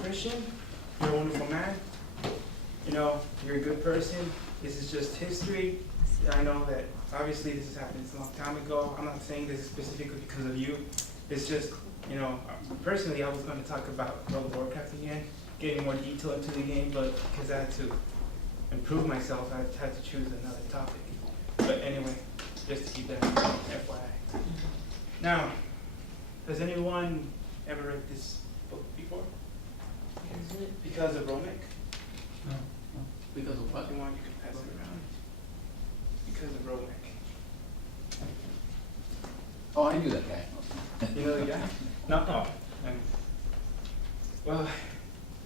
Christian, you're a wonderful man. You know, you're a good person. This is just history. I know that obviously this has happened a long time ago. I'm not saying this is specifically because of you. It's just, you know, personally I was going to talk about World of Warcraft again, getting more detail into the game, but because I had to improve myself, I had to choose another topic. But anyway, just to keep that FYI. Now, has anyone ever read this book before? Is it? Because of Romic? No. Because of what? If you want, you can pass it around. Because of Romic. Oh, I knew that guy. You know the guy? No. Oh. Well,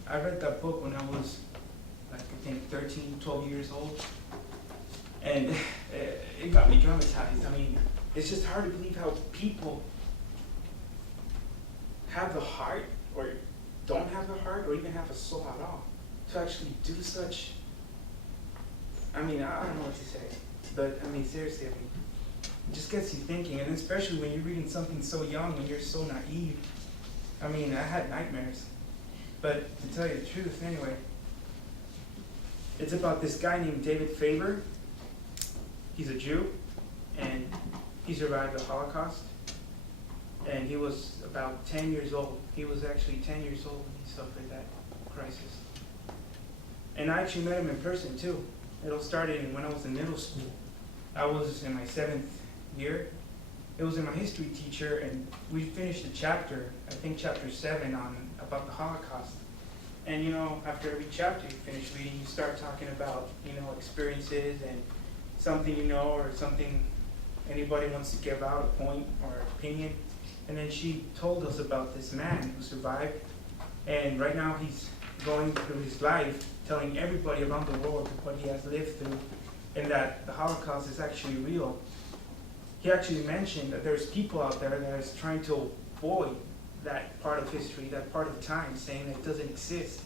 I read that book when I was, like, I think 13, 12 years old. And it got me dramatized. I mean, it's just hard to believe how people have the heart, or don't have the heart, or even have a soul at all, to actually do such. I mean, I don't know what to say, but I mean, seriously, I mean, it just gets you thinking, and especially when you're reading something so young, when you're so naive. I mean, I had nightmares, but to tell you the truth, anyway, it's about this guy named David Faber. He's a Jew, and he survived the Holocaust, and he was about 10 years old. He was actually 10 years old when he suffered that crisis. And I actually met him in person too. It all started when I was in middle school. I was in my 7th year. It was in my history teacher, and we finished a chapter, I think chapter 7, about the Holocaust. And you know, after every chapter you finish reading, you start talking about, you know, experiences and something you know, or something anybody wants to give out, a point or opinion. And then she told us about this man who survived, and right now he's going through his life telling everybody around the world what he has lived through, and that the Holocaust is actually real. He actually mentioned that there's people out there that is trying to avoid that part of history, that part of time, saying that it doesn't exist.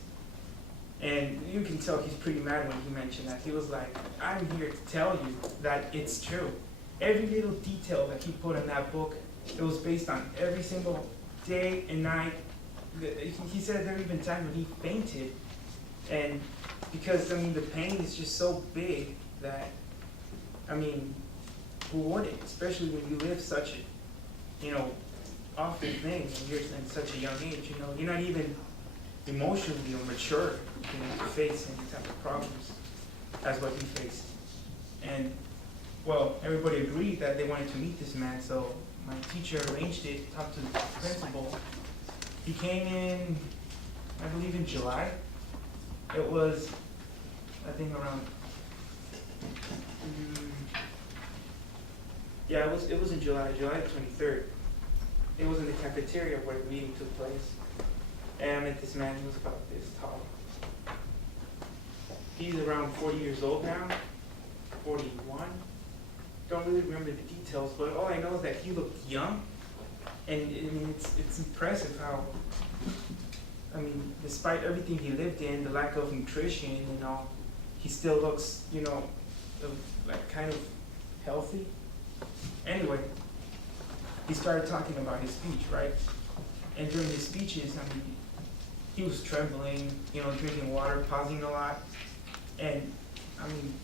And you can tell he's pretty mad when he mentioned that. He was like, I'm here to tell you that it's true. Every little detail that he put in that book, it was based on every single day and night. He said there were even times when he fainted. And because, I mean, the pain is just so big that, I mean, who wouldn't? Especially when you live such a, you know, awful thing when you're in such a young age, you know. You're not even emotionally or mature, you know, to face any type of problems as what he faced. And, well, everybody agreed that they wanted to meet this man, so my teacher arranged it, talked to the principal. He came in, I believe in July. It was, I think around, yeah, it was in July 23rd. It was in the cafeteria where the meeting took place. And I met this man, he was about this tall. He's around 40 years old now, 41. Don't really remember the details, but all I know is that he looked young. And I mean, it's impressive how, I mean, despite everything he lived in, the lack of nutrition, you know, he still looks, you know, like kind of healthy. Anyway, he started talking about his speech, right? And during his speeches, I mean, he was trembling, you know, drinking water, pausing a lot. And, I mean,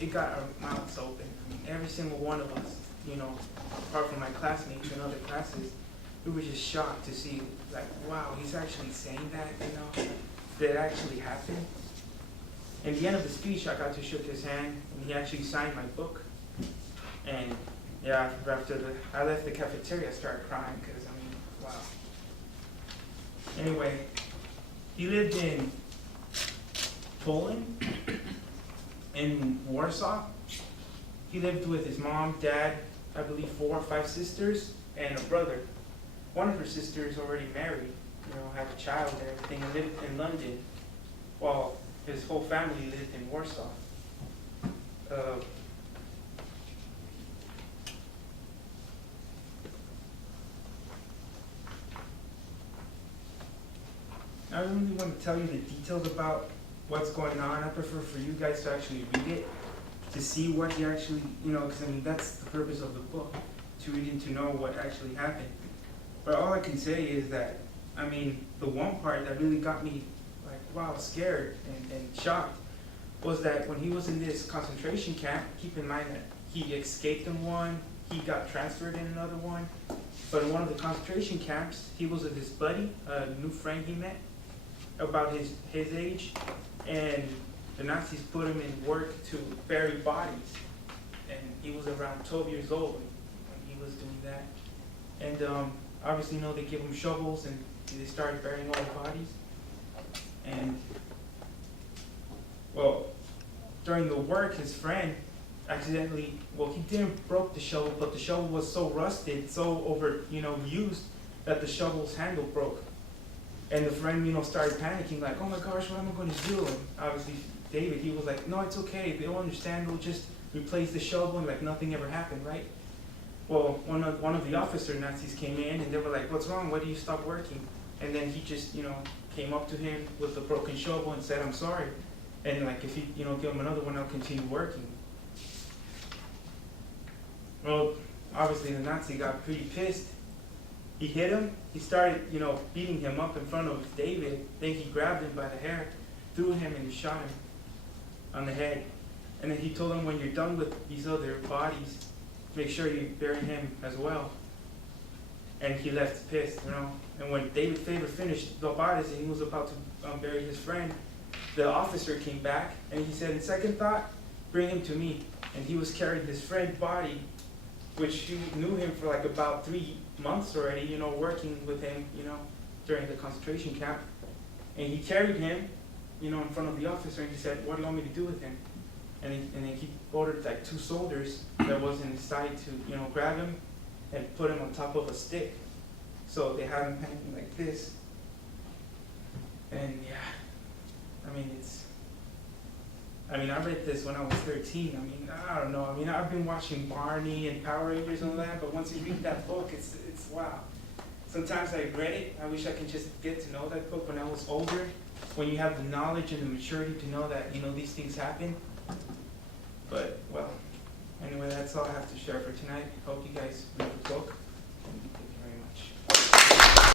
it got our mouths open. I mean, every single one of us, you know, apart from my classmates and other classes, we were just shocked to see, like, wow, he's actually saying that, you know, that actually happened. In the end of the speech, I got to shake his hand, and he actually signed my book. And yeah, I left the cafeteria, I started crying, because, I mean, wow. Anyway, he lived in Poland, in Warsaw. He lived with his mom, dad, I believe 4 or 5 sisters, and a brother. One of her sisters already married, you know, had a child and everything, and lived in London, while his whole family lived in Warsaw. I don't really want to tell you the details about what's going on. I prefer for you guys to actually read it, to see what he actually, you know, because I mean, that's the purpose of the book, to read and to know what actually happened. But all I can say is that I mean, the one part that really got me like, wow, scared and shocked was that when he was in this concentration camp, keep in mind that he escaped in one, he got transferred in another one, but in one of the concentration camps, he was with his buddy, a new friend he met, about his age, and the Nazis put him in work to bury bodies, and he was around 12 years old when he was doing that. And obviously, you know, they give him shovels and they started burying all the bodies. And, well, during the work, his friend accidentally, well, he didn't broke the shovel, but the shovel was so rusted, so used, that the shovel's handle broke. And the friend, started panicking, like, oh my gosh, what am I going to do? And obviously, David, he was like, no, it's okay, they'll understand, we'll just replace the shovel, and like nothing ever happened, right? Well, one of the officer Nazis came in, and they were like, what's wrong, why do you stop working? And then he just, came up to him with the broken shovel and said, I'm sorry. And like, if he, give him another one, I'll continue working. Well, obviously the Nazi got pretty pissed. He hit him, he started, beating him up in front of David, then he grabbed him by the hair, threw him and shot him on the head. And then he told him, when you're done with these other bodies, make sure you bury him as well. And he left pissed, And when David Faber finished the bodies and he was about to bury his friend, the officer came back and he said, in second thought, bring him to me. And he was carrying his friend's body, which he knew him for like about 3 months already, working with him, during the concentration camp. And he carried him, in front of the officer, and he said, what do you want me to do with him? And then he ordered like 2 soldiers that was in his side to, grab him and put him on top of a stick. So they had him hanging like this. And yeah, I read this when I was 13. I don't know. I've been watching Barney and Power Rangers and all that, but once you read that book, it's wow. Sometimes I read it, I wish I could just get to know that book when I was older, when you have the knowledge and the maturity to know that, these things happen. But, well, anyway, that's all I have to share for tonight. Hope you guys read the book.